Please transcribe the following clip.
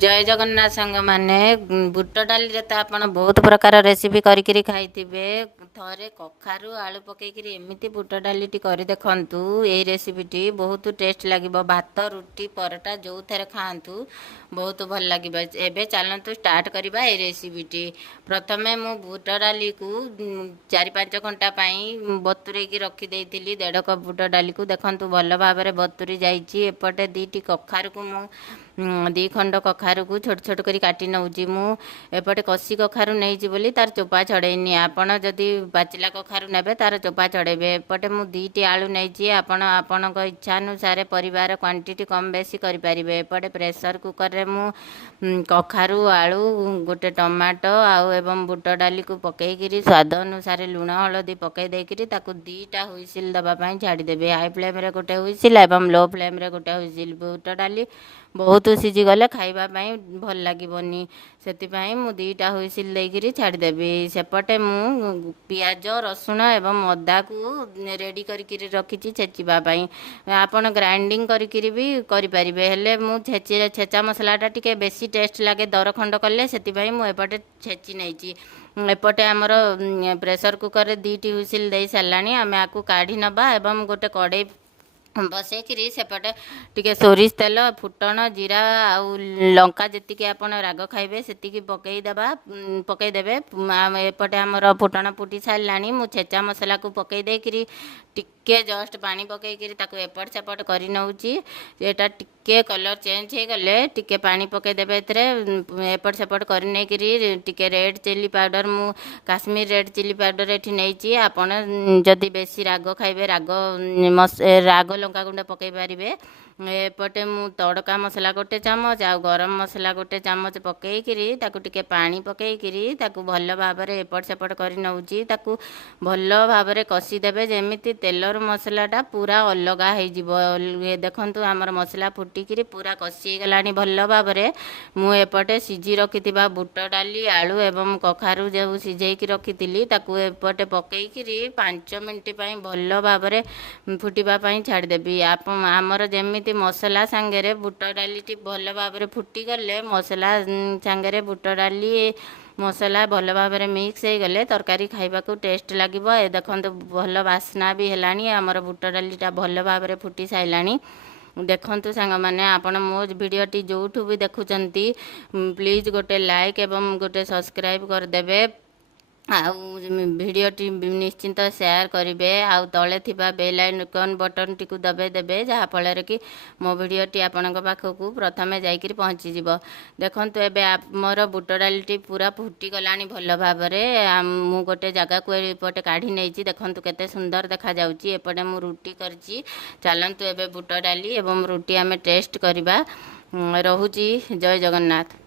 जय जगन्नाथ सांग माने बुट डाली रे तो आपण बहुत प्रकार रेसिपी करिकिरी खाइथिबे। थरे कखारु आलू पकेइकिरी एमिति बुट डालीटी करी देखंतु। एई रेसिपीटी बहुत टेस्ट लागिबो। भात रुटी परोटा जो थरे खांतु बहुत भल लागिबो। एबे चलंतु स्टार्ट करिबा एई रेसिपीटी। प्रथमे मु बुट डाली को 4-5 घंटा पई बतुरेकी की रखी देइतिली। 1.5 कप बुट डाली को देखंतु भल भाबरे बतुरी जाईची। एपटे दीटी कखारु को मु 2 खंड कखारु को छोट छोट करी काटी नउची। मु एपटे कसी कखारु नेइची बोली तार चोपा छड़ेनी। आपण जदि पाचिला कखारु नेबे तार चोपा छड़ेबे। एपटे मु 2टी आलू नेइची। आपण आपणक इच्छा अनुसार परिवार क्वांटिटी कम बेसी करि परिबे। एपटे प्रेशर कुकर रे मु कखारु आलू गोटे टमाटो आउ एवं बुट डाली को पकेइकिरी स्वाद अनुसार लुण हळदी पकेइ देइकिरी ताकू 2टा हुइसिल दबा पई छाड़ी देबे। हाई फ्लेम रे गोटे हुइसिल एवं लो फ्लेम रे गोटे हुइसिल। बुट डाली बहुत सीझी गले खाइबा पई भल लागिबोनी। सेति पई मु 2टा हुइसिल देइकिरी छाड़ी देबी। सेपटे मु पियाज रसुण एवं अदा को रेडी करिकिरी रखिची छेचिबा पई। आपण ग्राइंडिंग करिकिरी भी करि परिबे। हेले मु छेचा मसलाटा टिके बेसी टेस्ट लागे दरखंड कले सेति पई मु एपटे छेची नेइची। एपटे आमर प्रेशर कुकर रे 2टी हुइसिल देई सारलानी। आमे आकु काढी नबा एवं गोटे कड़े बसैकिरी सेपटे टिके सोरिष तेल फुटण जीरा आउ लंका जेतिकी आपण राग खाइबे सेतिकी पकई देबे। एपटे आमर फुटण फुटी सारलानी। मु छेचा मसला को पकई देकिरी टिके जस्ट पानी पकईकिरी ताकू एपट सेपट करी नउची। एटा टिके कलर चेंज हे गले टिके पानी पकई देबे। एतरे एपट सेपट करी नेकिरी टिके रेड चिली पाउडर मु काश्मीर रेड चिली पाउडर एठी नेइची। आपण जदि बेसी राग खाइबे राग लंका गुंड पकई पारिबे। एपटे मु तड़का मसला गोटे चामच आ गरम मसला गोटे चामच पकईकिरी ताकू टिके पानी पकईकिरी ताकू भल भाबरे एपट सेपट करी नउची। ताकू भल भाबरे कसी देबे जेमिति तेलर मसलाटा पूरा अलगा हे जिवो। देखंतु हमर मसला फुटिकिरी पूरा कसी गलानी भल भाबरे। मु एपटे सिझी रखितिबा बुट डाली आलू एवं कखारु जे सिझेइकी रखितिली ताकू एपटे पकईकिरी 5 मिनिट पई भल भाबरे फुटिबा पई छाड़ी देबी। आमर जेमिति मसला सांगेरे बुट डालीटी भल भाबरे फुटी गले मसला सांगेरे बुट डाली मसला भल भाबरे मिक्स हे गले तरकारी खाइबा को टेस्ट लागिबो। ए देखंतु भल वासना भी हेलानी। आमर बुट डालीटा भल भाबरे फुटी साइलानी। देखंतु सांग माने आपण मो भिडियोटी जोठु भी देखुचंती प्लीज गोटे लाइक एवं गोटे सब्सक्राइब कर देबे। आउ भिडियोटी निश्चिंत शेयर करेंगे। आउ तले थिबा बेल आइकन बटन टी को दबे देबे जहा फल कि मो भिडियोटी आपणक पाखक प्रथमे जाइकिरी पहुँची जिवो। देखंतु एबे आमर बुट डालीटी पूरा फुटी गलानी भल भाबरे। मु गोटे जगह को एपटे काढ़ी नेइची। देखंतु केते सुंदर देखा जाउची। एपटे मु रुटी करची। चलंतु एबे बुट डाली एवं रुटी आमे टेस्ट करिबा। रहुची जय जगन्नाथ।